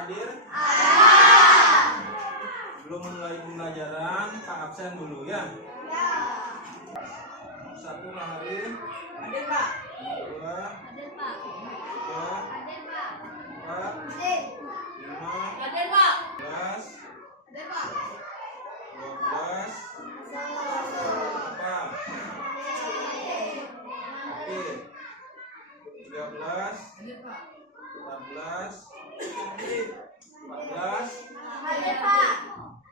hadir? Belum mulai pembelajaran, Pak absen dulu ya. Satu hadir. Hadir Pak. Dua, Hadir Pak. tiga, Hadir Pak. empat, Hadir. lima, Hadir Pak. 11, Hadir Pak. 12, apa? Oke. 13, Hadir Pak. 14, 14, Hadir Pak.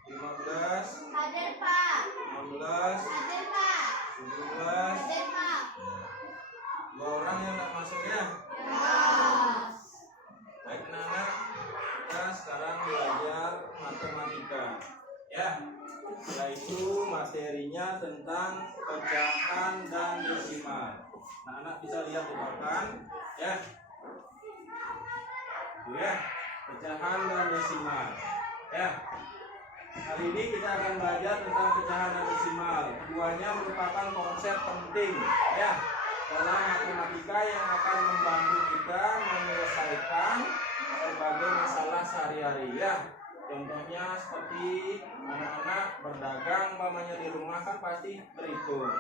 15, Hadir Pak. 16, Hadir Pak. 17. Hadir Pak. Dua orang yang tak masuk ya. Baik anak-anak, kita sekarang belajar matematika ya, yaitu materinya tentang pecahan dan desimal. Anak-anak bisa lihat di belakang ya. Tuh ya, pecahan dan desimal ya. Hari ini kita akan belajar tentang pecahan dan desimal. Keduanya merupakan konsep penting ya dalam matematika yang akan membantu kita menyelesaikan berbagai masalah sehari-hari ya. Contohnya seperti anak-anak berdagang, umpamanya di rumah kan pasti berhitung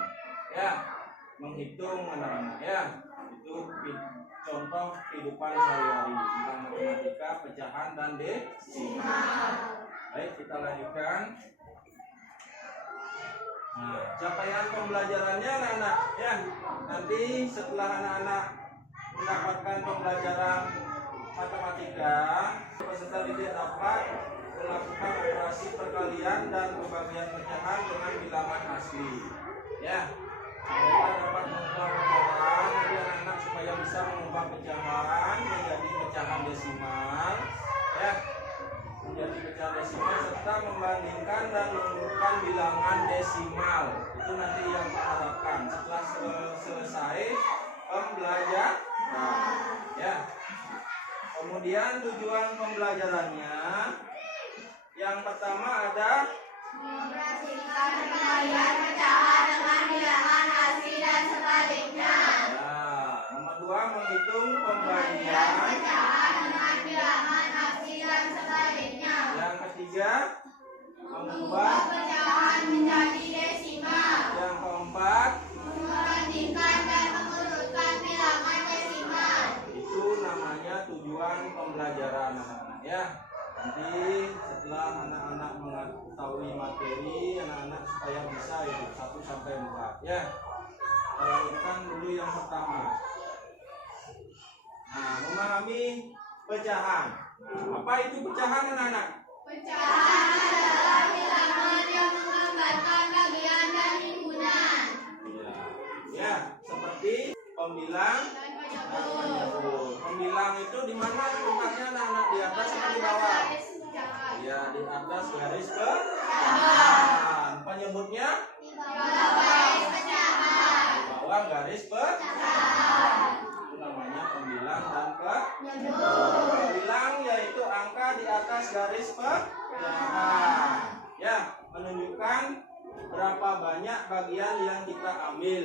ya, menghitung anak-anak ya. Itu contoh kehidupan sehari-hari tentang matematika, pecahan dan desimal. Baik, kita lanjutkan. Nah, capaian pembelajarannya anak-anak ya. Nanti setelah anak-anak mendapatkan pembelajaran matematika, peserta didik dapat melakukan operasi perkalian dan pembagian pecahan dengan bilangan asli. Ya, mereka dapat mengubah pecahan, jadi anak-anak supaya bisa mengubah pecahan menjadi pecahan desimal. Ya, menjadi pecahan desimal serta membandingkan dan mengumpulkan bilangan desimal. Itu nanti yang kita harapkan setelah selesai pembelajaran ya. Kemudian tujuan pembelajarannya yang pertama ada Mengoperasikan perkalian pecahan dengan bilangan asli dan sebaliknya. nomor 2 menghitung pembagian. Pecahan dengan bilangan asli dan sebaliknya. Yang ketiga Mengubah mengubah. pecahan menjadi desimal. Yang keempat Membandingkan dan mengurutkan bilangan desimal. itu namanya tujuan pembelajaran anak-anak ya. Nanti setelah anak-anak mengetahui materi, anak-anak supaya bisa itu 1 sampai 4 ya. Kita lanjutkan dulu yang pertama. Nah, memahami pecahan. Nah, apa itu pecahan anak-anak? Pecahan adalah bilangan yang menggambarkan bagian dan himpunan. Ya, seperti pembilang dan penyebut. Pembilang itu di mana letaknya anak-anak, di atas atau di bawah? Ya, di atas garis pecahan. Penyebutnya Di bawah garis pecahan. di bawah garis pecahan. Itu namanya pembilang dan penyebut. Pembilang yaitu angka di atas garis pecahan. Ya, menunjukkan berapa banyak bagian yang kita ambil.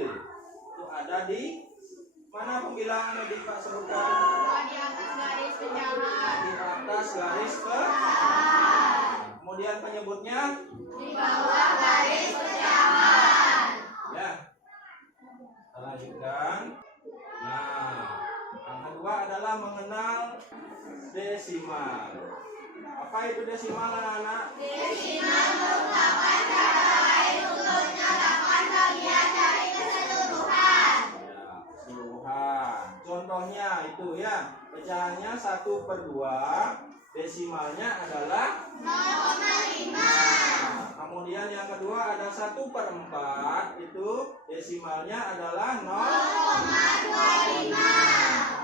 Itu ada di mana pembilang di Pak sebutkan? Di atas garis pecahan. Di atas garis pecahan. Kemudian penyebutnya Di bawah garis pecahan. ya. Kita lanjutkan. Nah, yang kedua adalah mengenal desimal. Apa itu desimal anak-anak? Desimal merupakan cara lain untuk menyatakan bagian dari keseluruhan. Ya, keseluruhan. Contohnya itu ya, pecahannya 1/2, desimalnya adalah 0,5. kemudian yang kedua ada 1/4, itu desimalnya adalah 0,25.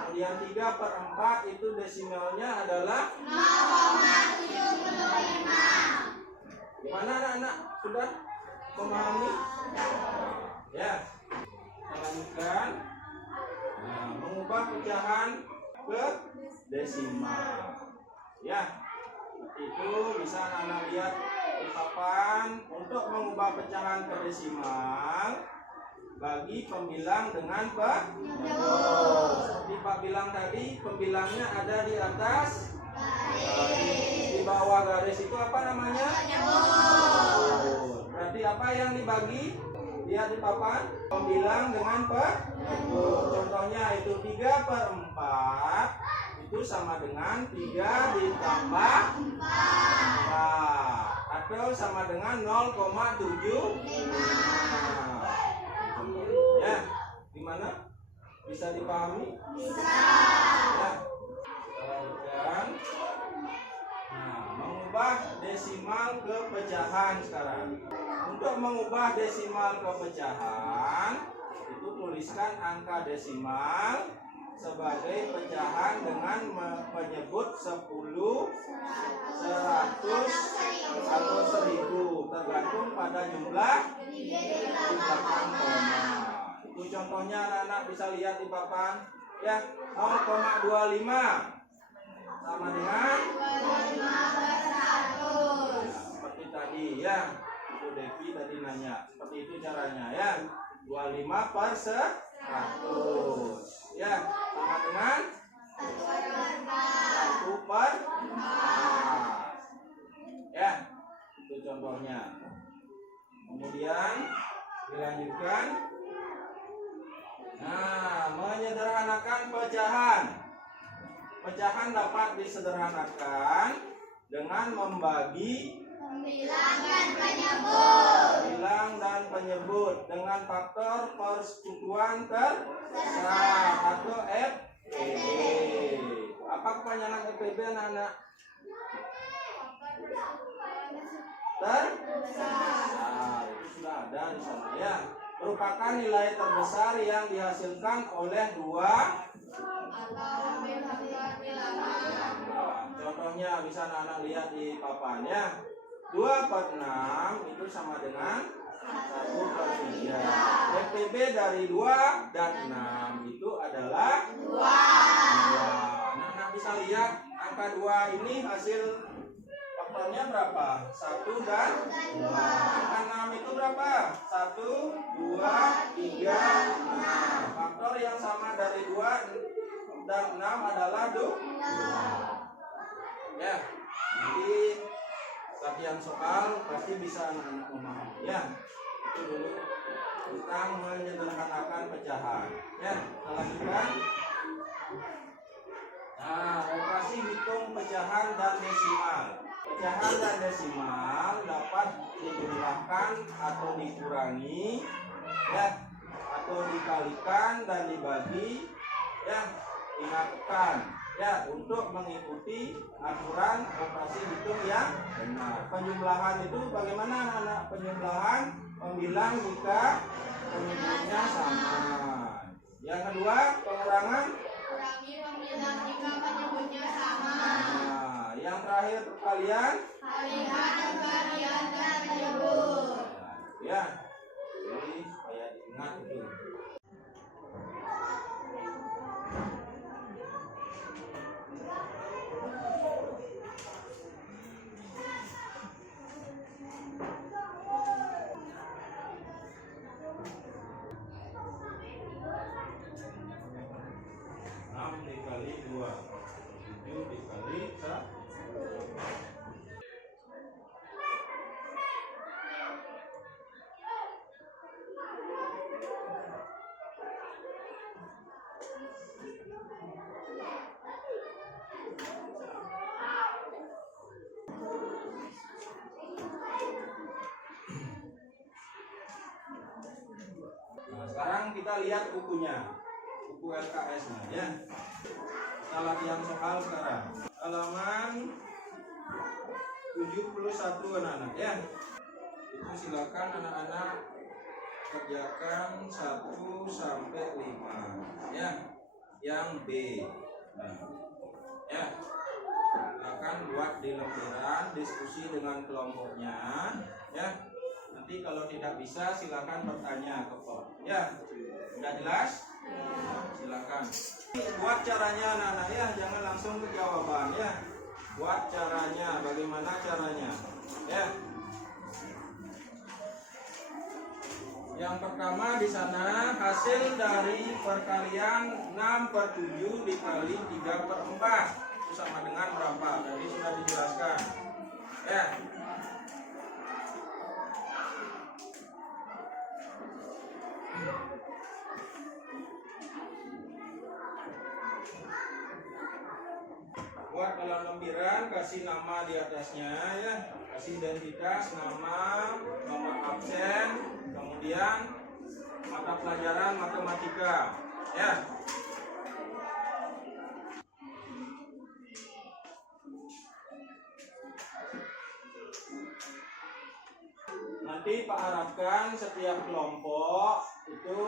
Kemudian 3/4 itu desimalnya adalah 0,75. gimana anak-anak? Sudah memahami? Ya. Kita lanjutkan. Nah, mengubah pecahan ke desimal. Ya. Seperti itu bisa anak-anak lihat di papan. Untuk mengubah pecahan ke desimal, bagi pembilang dengan penyebut. Seperti Pak bilang tadi, pembilangnya ada di atas Di bawah garis itu apa namanya? Penyebut. Berarti apa yang dibagi? Lihat di papan. Pembilang dengan penyebut. Contohnya itu 3/4 itu sama dengan 3 ditambah 4 atau sama dengan 0,75. Contohnya gimana? Bisa dipahami? Bisa. Ya. Kita lanjutkan. Nah, mengubah desimal ke pecahan sekarang. Untuk mengubah desimal ke pecahan, itu tuliskan angka desimal sebagai pecahan dengan menyebut 10, 100, atau 10 tergantung pada jumlah di belakang koma. Itu contohnya anak-anak bisa lihat di papan ya. 0,25 sama dengan 25/100. seperti tadi ya. Itu Devi tadi nanya. Seperti itu caranya ya. 25/100 ya, sama dengan 1/4 ya. Itu contohnya. Kemudian dilanjutkan. Nah, menyederhanakan pecahan. Pecahan dapat disederhanakan dengan membagi Pembilang dan penyebut. bilang dan penyebut dengan faktor persekutuan terserah atau FPB. Apa kepanjangan FPB anak-anak? Terbesar. Itu sudah ada di sana ya. Merupakan nilai terbesar yang dihasilkan oleh dua. Contohnya bisa anak-anak lihat di papan ya. 2/6 itu sama dengan 1/3. FPB dari 2 dan 6 itu adalah 2. Anak-anak bisa lihat angka 2 ini hasil faktornya berapa? 1 dan 2. Angka 6 itu berapa? 1, 2, 3, 6. Faktor yang sama dari 2 dan 6 adalah 2. Ya, nanti latihan soal pasti bisa anak-anak memahami ya. Itu dulu tentang menyederhanakan pecahan ya. Kita lanjutkan. Nah, operasi hitung pecahan dan desimal. Pecahan dan desimal dapat dijumlahkan atau dikurangi ya, atau dikalikan dan dibagi ya. Ingatkan ya, untuk mengikuti aturan operasi hitung yang benar. Penjumlahan itu bagaimana anak-anak? Penjumlahan membilang jika penyebutnya sama. Yang kedua, pengurangan Kurangi pembilang jika penyebutnya sama. Nah, yang terakhir perkalian Kalian pemberian dan penyebut. ya. Jadi supaya diingat itu. Dikali 2, 7 dikali 1. Nah, sekarang kita lihat bukunya, buku LKS-nya ya. Kita latihan soal sekarang. Halaman 71 anak-anak ya. Itu silakan anak-anak kerjakan 1 sampai 5 ya. Yang B. Nah, ya. Silakan buat di lembaran, diskusi dengan kelompoknya ya. Nanti kalau tidak bisa silakan bertanya ke Pak. Ya. Sudah jelas? Silakan. Buat caranya anak-anak ya, jangan langsung ke jawaban ya. Buat caranya, bagaimana caranya? Ya. Yang pertama di sana hasil dari perkalian 6/7 dikali 3/4. itu sama dengan berapa? Tadi sudah dijelaskan. Ya. Buat dalam lempiran kasih nama di atasnya ya, kasih identitas, nama, nomor absen, kemudian mata pelajaran matematika ya. Nanti Pak harapkan setiap kelompok itu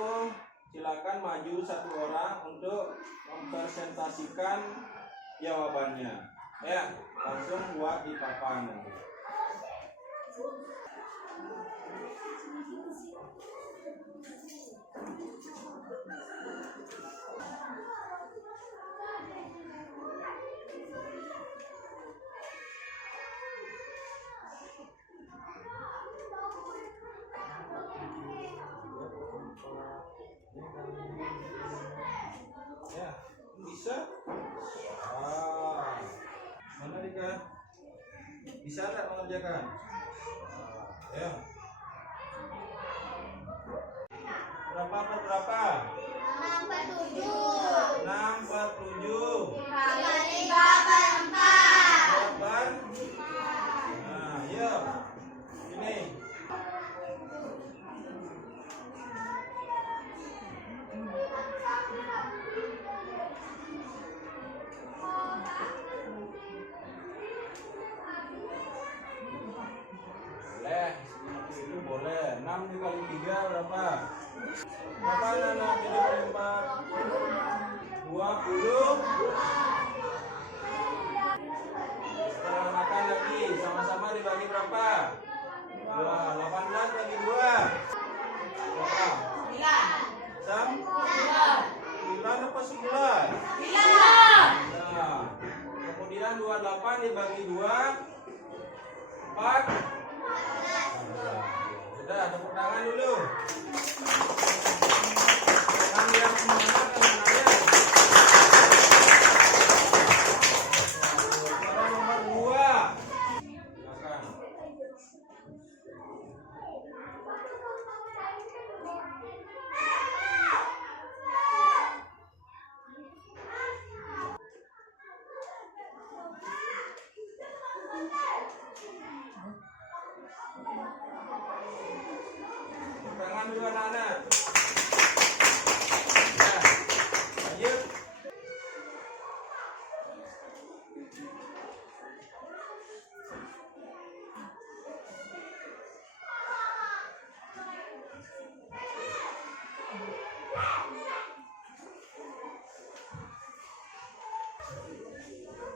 silakan maju satu orang untuk mempresentasikan jawabannya ya, langsung buat di papan nanti. Ya, bisa. Mana Dika? Bisa nggak mengerjakan? Ya. Berapa per berapa? 6/7. 6/7. Kali 8/4. Berapa? Nah, yuk. Ini. Boleh, seperti itu boleh. 6 dikali 3 berapa? Berapa anak jadi 4? 20. Setelah makan lagi, sama-sama dibagi berapa? 18 bagi 2. Berapa? 9 apa 11? 9. Nah, kemudian 28 dibagi 2. 4. Sudah, tepuk tangan dulu. Tangan yang semangat teman-teman. Pada nomor 2. Silakan. Tangan dulu anak-anak. Ya, lanjut.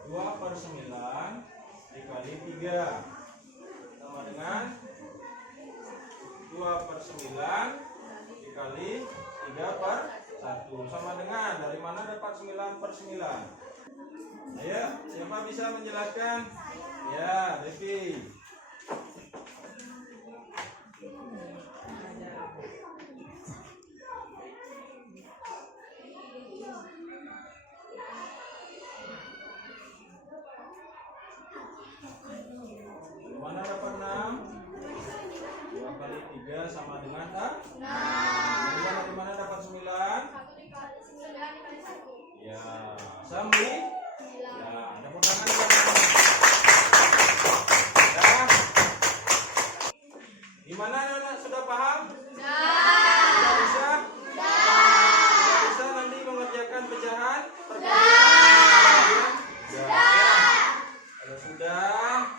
Dua per 9 dikali 3 sama dengan 2 per 9 dikali 3 per 1 sama dengan, dari mana dapat 9 per 9? Ayo, siapa bisa menjelaskan? Ya, Devi. Dari mana dapat 6? 2 kali 3 sama dengan 6. Kemudian dari mana dapat 9? 9 dikali 1. Ya, Sambi. Ya, tepuk tangan ya. Ya. Gimana anak sudah paham? Sudah bisa? Sudah bisa nanti mengerjakan pecahan? Ya. Kalau sudah,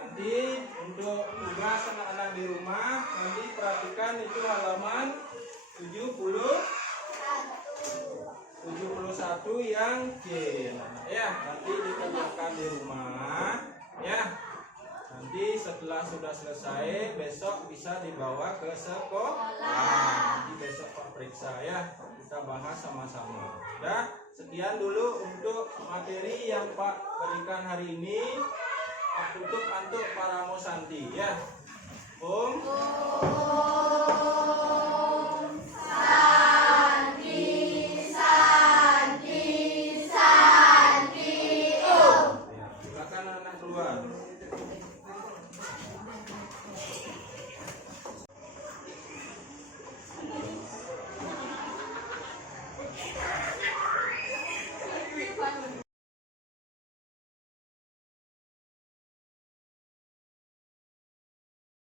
nanti untuk tugas anak-anak di rumah nanti perhatikan itu halaman 71 yang C. Ya, nanti dikerjakan di rumah ya. Nanti setelah sudah selesai besok bisa dibawa ke sekolah. Nanti besok Pak periksa ya. Kita bahas sama-sama. Ya, sekian dulu untuk materi yang Pak berikan hari ini. Pak tutup untuk para Mosanti ya. Om.